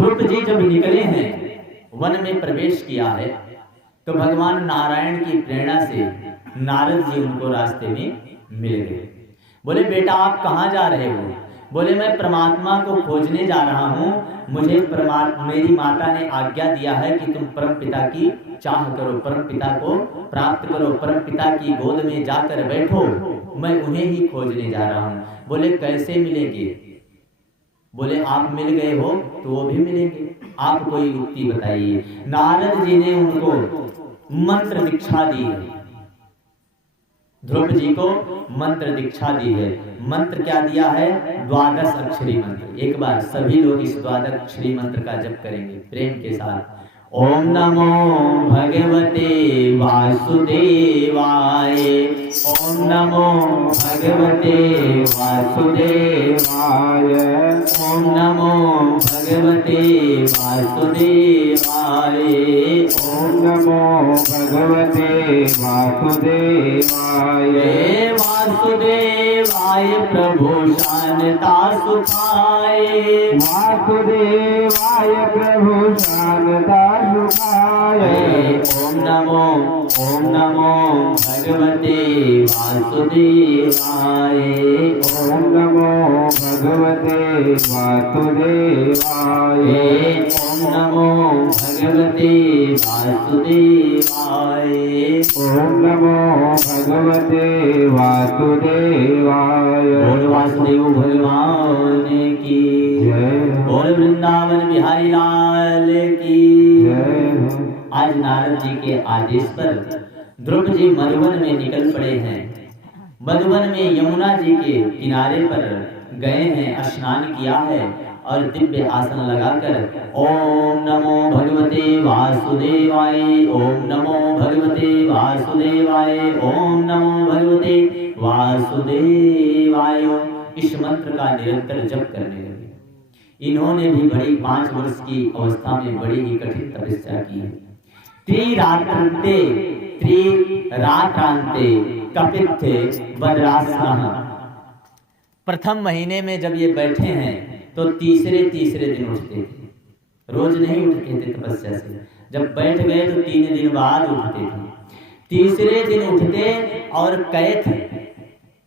ध्रुव जी जब निकले हैं, वन में प्रवेश किया है, तो भगवान नारायण की प्रेरणा से नारद जी उनको रास्ते में मिल गए। बोले बेटा आप कहाँ जा रहे हो? बोले मैं परमात्मा को खोजने जा रहा हूँ, मुझे मेरी माता ने आज्ञा दिया है कि तुम परम पिता की चाह करो, परम पिता को प्राप्त करो, परम पिता की गोद में जाकर बैठो, मैं उन्हें ही खोजने जा रहा हूँ। बोले कैसे मिलेंगे? बोले आप मिल गए हो तो वो भी मिलेंगे, आप कोई युक्ति बताइए। नारद जी ने उनको मंत्र दीक्षा दी है, ध्रुव जी को मंत्र दीक्षा दी है। मंत्र क्या दिया है? 12 अक्षरी मंत्र। एक बार सभी लोग इस 12 अक्षरी मंत्र का जप करेंगे प्रेम के साथ। ओम नमो भगवते वासुदेवाय, ओम नमो भगवते वासुदेवाय, ओम नमो भगवते वासुदेवाय, ओम नमो भगवते वासुदेवाय। वासुदेवाय प्रभु शांता सुखाय, वासुदेवाय प्रभु शांता सुखाय। ओम नमो भगवते वासुदेवाय, ओम नमो भगवते वासुदेवाय, ओम नमो भगवते वासुदेवाय, ओम नमो भगवते वासुदेवाय। बोल वासुदेव भगवान की जय, बोल वृंदावन बिहारी लाल की जय। आज नारद जी के आदेश पर ध्रुव जी मधुवन में निकल पड़े हैं। मधुवन में यमुना जी के किनारे पर गए हैं, स्नान किया है और दिव्य आसन लगाकर ओम नमो भगवते वासुदेवाय, ओम नमो भगवते वासुदेवाय, ओम नमो भगवते वासुदेवाय इस मंत्र का निरंतर जप करने लगे। इन्होंने भी बड़ी 5 वर्ष की अवस्था में बड़ी ही कठिन तपस्या की है। त्रिरात्रांते कपित्थे वज्रासनः। प्रथम महीने में जब ये बैठे हैं तो तीसरे दिन उठते थे, रोज नहीं उठते थे तपस्या से। जब बैठ गए तो 3 दिन बाद उठते थे। तीसरे दिन उठते और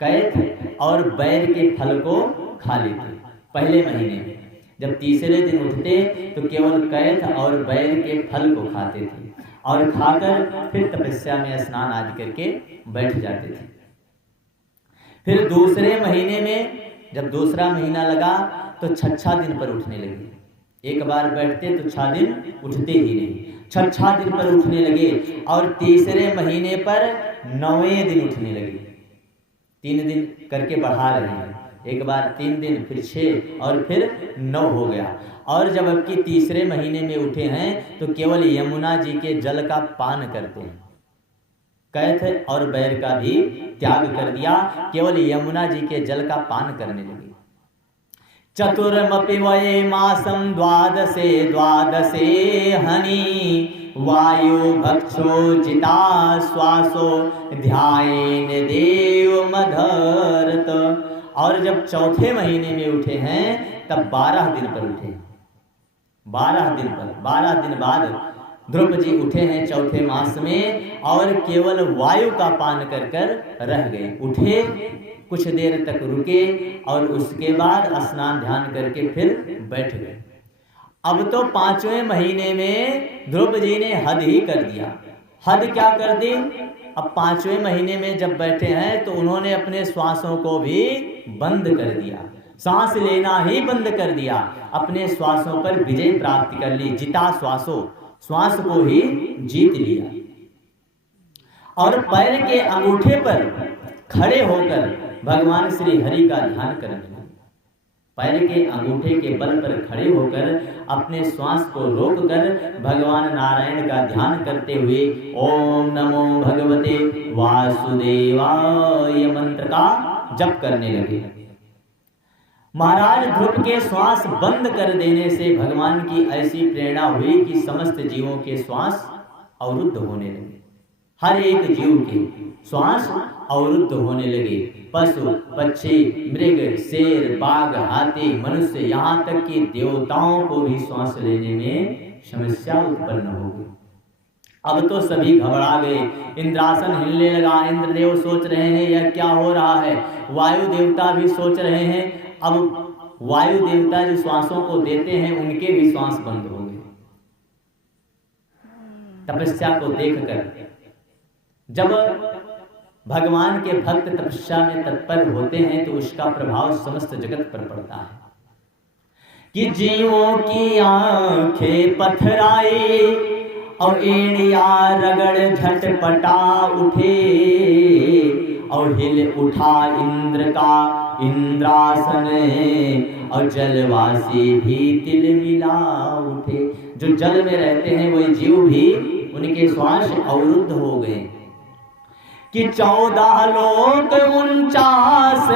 कैथ और बैर के फल को खा लेते। पहले महीने में जब तीसरे दिन उठते तो केवल कैथ और बैर के फल को खाते थे और खाकर फिर तपस्या में स्नान आदि करके बैठ जाते थे। फिर दूसरे महीने में जब दूसरा महीना लगा तो 6 दिन पर उठने लगे। एक बार बैठते तो 6 दिन उठते ही नहीं, 6 दिन पर उठने लगे और तीसरे महीने पर 9वें दिन उठने लगे। 3 दिन करके बढ़ा रहे हैं, एक बार 3 दिन, फिर 6 और फिर 9 हो गया। और जब अब की तीसरे महीने में उठे हैं तो केवल यमुना जी के जल का पान करते हैं, कैथ और बैर का भी त्याग कर दिया, केवल यमुना जी के जल का पान करने लगे। चतुर्मपि वये मासं द्वादशे हनि, वायु भक्षो जिता श्वासो ध्यायेन देव मधरत। और जब चौथे महीने में उठे हैं तब 12 दिन पर उठे। 12 दिन बाद ध्रुव जी उठे हैं चौथे मास में और केवल वायु का पान कर रह गए। उठे, कुछ देर तक रुके और उसके बाद स्नान ध्यान करके फिर बैठ गए। अब तो 5वें महीने में ध्रुव जी ने हद ही कर दिया। हद क्या कर दी? अब 5वें महीने में जब बैठे हैं तो उन्होंने अपने श्वासों को भी बंद कर दिया, सांस लेना ही बंद कर दिया, अपने श्वासों पर विजय प्राप्त कर ली, जिता श्वास को ही जीत लिया। और पैर के अंगूठे पर खड़े होकर भगवान श्री हरि का ध्यान करने लगे। पैर के अंगूठे के बल पर खड़े होकर अपने श्वास को रोककर भगवान नारायण का ध्यान करते हुए ओम नमो भगवते वासुदेवाय मंत्र का जप करने लगे। महाराज ध्रुव के श्वास बंद कर देने से भगवान की ऐसी प्रेरणा हुई कि समस्त जीवों के श्वास अवरुद्ध होने लगे। हर एक जीव के श्वास अवरुद्ध होने लगे। पशु, पक्षी, मृग, शेर, बाघ, हाथी, मनुष्य, यहाँ तक कि देवताओं को भी श्वास लेने में समस्या उत्पन्न हो गई। अब तो सभी घबरा गए, इंद्रासन हिलने लगा। इंद्रदेव सोच रहे हैं यह क्या हो रहा है। वायु देवता भी सोच रहे हैं। अब वायु देवता जो श्वासों को देते हैं उनके भी श्वास बंद हो गए। तपस्या को देखकर जब भगवान के भक्त तपस्या में तत्पर होते हैं तो उसका प्रभाव समस्त जगत पर पड़ता है कि जीवों की आंखें पथराई और एड़िया रगड़ झटपटा उठे और हिल उठा इंद्र का इंद्रासन और जलवासी भी तिलमिला उठे। जो जल में रहते हैं वही जीव भी उनके श्वास अवरुद्ध हो गए कि 14 लोक 49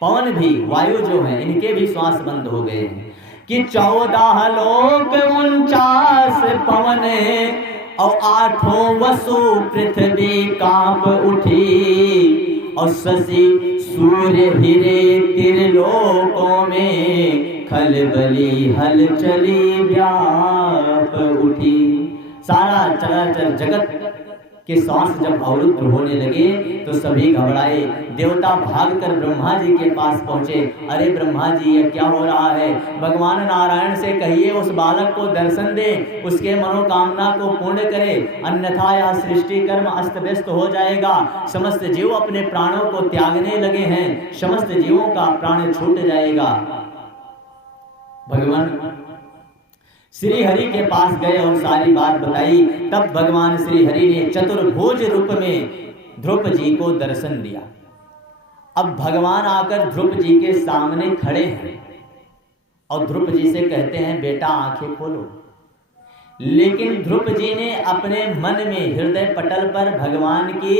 पवन भी वायु जो है इनके भी श्वास बंद हो गए हैं कि 14 लोक 49 पवन और 8 वसु पृथ्वी कांप उठी और शशि सूर्य हिरे त्रिलोकों में खलबली हलचली व्याप उठी। सारा चराचर जगत के श्वास जब अवरुद्ध होने लगे तो सभी घबराए। देवता भागकर ब्रह्मा जी के पास पहुंचे। अरे ब्रह्मा जी ये क्या हो रहा है। भगवान नारायण से कहिए उस बालक को दर्शन दे, उसके मनोकामना को पूर्ण करे, अन्यथा यह सृष्टि कर्म अस्त व्यस्त हो जाएगा। समस्त जीव अपने प्राणों को त्यागने लगे हैं, समस्त जीवों का प्राण छूट जाएगा। भगवान श्री हरि के पास गए और सारी बात बताई। तब भगवान श्री हरि ने चतुर्भुज रूप में ध्रुव जी को दर्शन दिया। अब भगवान आकर ध्रुव जी के सामने खड़े हैं और ध्रुव जी से कहते हैं बेटा आंखें खोलो। लेकिन ध्रुव जी ने अपने मन में हृदय पटल पर भगवान की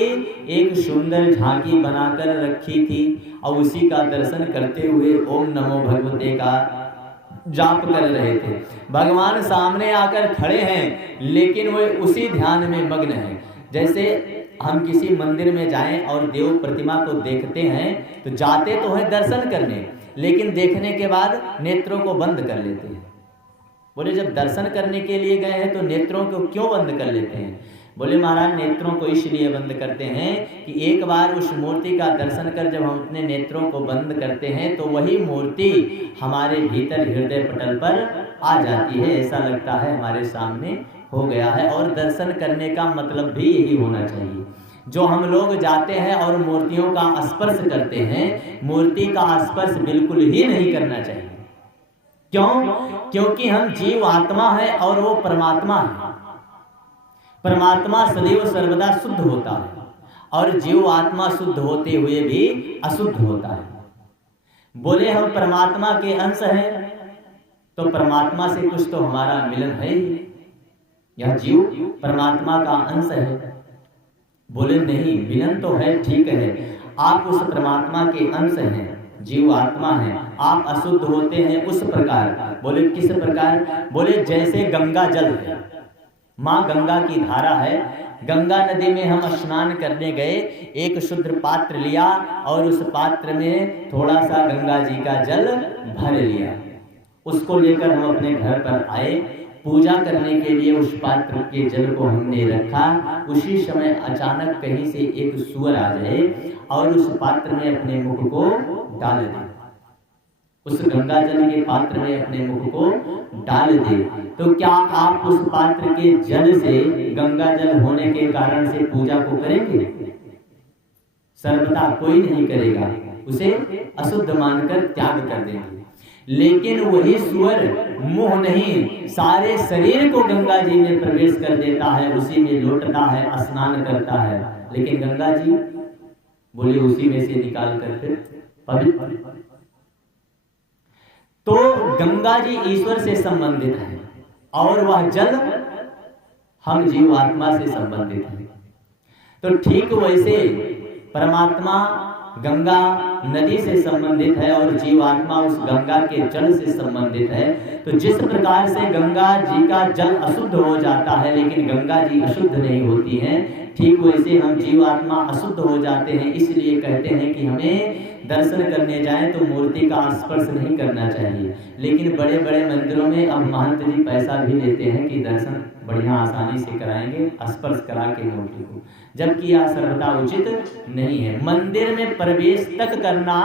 एक सुंदर झांकी बनाकर रखी थी और उसी का दर्शन करते हुए ओम नमो भगवते का जाप कर रहे थे। भगवान सामने आकर खड़े हैं लेकिन वो उसी ध्यान में मग्न हैं। जैसे हम किसी मंदिर में जाएं और देव प्रतिमा को देखते हैं तो जाते तो हैं दर्शन करने, लेकिन देखने के बाद नेत्रों को बंद कर लेते हैं। बोले जब दर्शन करने के लिए गए हैं तो नेत्रों को क्यों बंद कर लेते हैं। बोले महाराज नेत्रों को इसलिए बंद करते हैं कि एक बार उस मूर्ति का दर्शन कर जब हम अपने नेत्रों को बंद करते हैं तो वही मूर्ति हमारे भीतर हृदय पटल पर आ जाती है। ऐसा लगता है हमारे सामने हो गया है। और दर्शन करने का मतलब भी यही होना चाहिए। जो हम लोग जाते हैं और मूर्तियों का स्पर्श करते हैं, मूर्ति का स्पर्श बिल्कुल ही नहीं करना चाहिए। क्यों? क्योंकि हम जीव आत्मा है और वो परमात्मा है। परमात्मा सदैव सर्वदा शुद्ध होता है और जीव आत्मा शुद्ध होते हुए भी अशुद्ध होता है। बोले हम परमात्मा के अंश हैं तो परमात्मा से कुछ तो हमारा मिलन है ही। यह जीव परमात्मा का अंश है। बोले नहीं, मिलन तो है, ठीक है, आप उस परमात्मा के अंश हैं, जीव आत्मा है, आप अशुद्ध होते हैं उस प्रकार। बोले किस प्रकार? बोले जैसे गंगा जल है, माँ गंगा की धारा है। गंगा नदी में हम स्नान करने गए, एक शुद्ध पात्र लिया और उस पात्र में थोड़ा सा गंगा जी का जल भर लिया। उसको लेकर हम अपने घर पर आए, पूजा करने के लिए उस पात्र के जल को हमने रखा। उसी समय अचानक कहीं से एक सूअर आ जाए और उस पात्र में अपने मुख को डाल दे, उस गंगा जल के पात्र में अपने मुख को डाल दे, तो क्या आप उस पात्र के जल से, गंगा जल होने के कारण से पूजा को करेंगे? सर्वथा कोई नहीं करेगा, उसे अशुद्ध मानकर त्याग कर देंगे। लेकिन वही सूअर मुंह नहीं, सारे शरीर को गंगा जी में प्रवेश कर देता है, उसी में लौटता है, स्नान करता है। लेकिन गंगा जी बोले उसी में से निकाल कर फिर पवित्र। तो गंगा जी ईश्वर से संबंधित है और वह जल हम जीव आत्मा से संबंधित है। तो ठीक वैसे परमात्मा गंगा नदी से संबंधित है और जीवात्मा उस गंगा के जल से संबंधित है। तो जिस प्रकार से गंगा जी का जल अशुद्ध हो जाता है लेकिन गंगा जी अशुद्ध नहीं होती हैं, ठीक वैसे हम जीवात्मा अशुद्ध हो जाते हैं। इसलिए कहते हैं कि हमें दर्शन करने जाएं तो मूर्ति का स्पर्श नहीं करना चाहिए। लेकिन बड़े बड़े मंदिरों में अब महंत जी पैसा भी लेते हैं कि दर्शन बढ़िया आसानी से कराएंगे, स्पर्श करा के मूर्ति को, जबकि यह सर्वथा उचित नहीं है। मंदिर में प्रवेश तक करना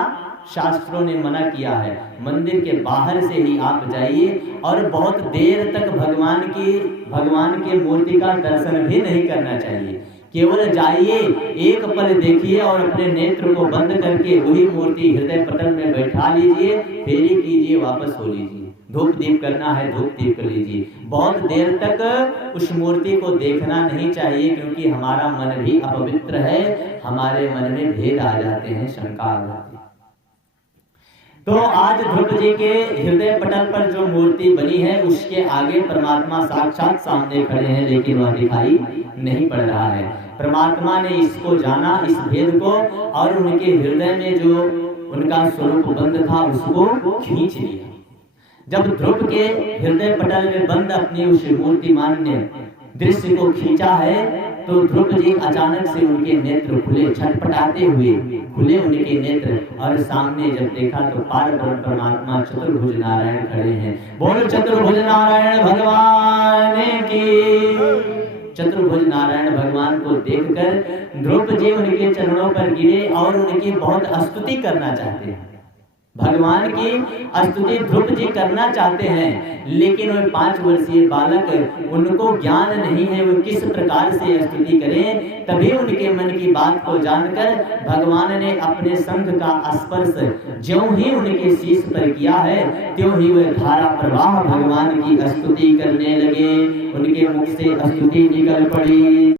शास्त्रों ने मना किया है। मंदिर के बाहर से ही आप जाइए और बहुत देर तक भगवान की मूर्ति का दर्शन भी नहीं करना चाहिए। केवल जाइए, एक पल देखिए और अपने नेत्र को बंद करके वही मूर्ति हृदय पटल में बैठा लीजिए, फेरी कीजिए, वापस हो लीजिए। धूप दीप करना है, धूप दीप कर लीजिए। बहुत देर तक उस मूर्ति को देखना नहीं चाहिए, क्योंकि हमारा मन भी अपवित्र है, हमारे मन में भेद आ जाते हैं, शंका आ जाती है। तो आज ध्रुव जी के हृदय पटल पर जो मूर्ति बनी है उसके आगे परमात्मा साक्षात सामने खड़े हैं, लेकिन वह दिखाई नहीं पड़ रहा है। परमात्मा ने इसको जाना, इस भेद को, और उनके हृदय में जो उनका स्वरूप बंद था उसको खींच लिया। जब ध्रुव के हृदय पटल में बंद अपनी उस मूर्तिमान ने दृश्य को खींचा है तो ध्रुव जी अचानक से उनके नेत्र खुले, छटपटाते हुए खुले उनके नेत्र, और सामने जब देखा तो पार ब्रह्म परमात्मा चतुर्भुज नारायण खड़े हैं। बोलो चतुर्भुज नारायण भगवान की। चतुर्भुज नारायण भगवान को देखकर ध्रुव जी उनके चरणों पर गिरे और उनकी बहुत स्तुति करना चाहते हैं। भगवान की स्तुति ध्रुव जी करना चाहते हैं, लेकिन वह 5 वर्षीय बालक, उनको ज्ञान नहीं है वो किस प्रकार से स्तुति करें। तभी उनके मन की बात को जानकर भगवान ने अपने शंख का स्पर्श ज्यों ही उनके शीश पर किया है त्यों ही वह धारा प्रवाह भगवान की स्तुति करने लगे। उनके मुख से स्तुति निकल पड़ी।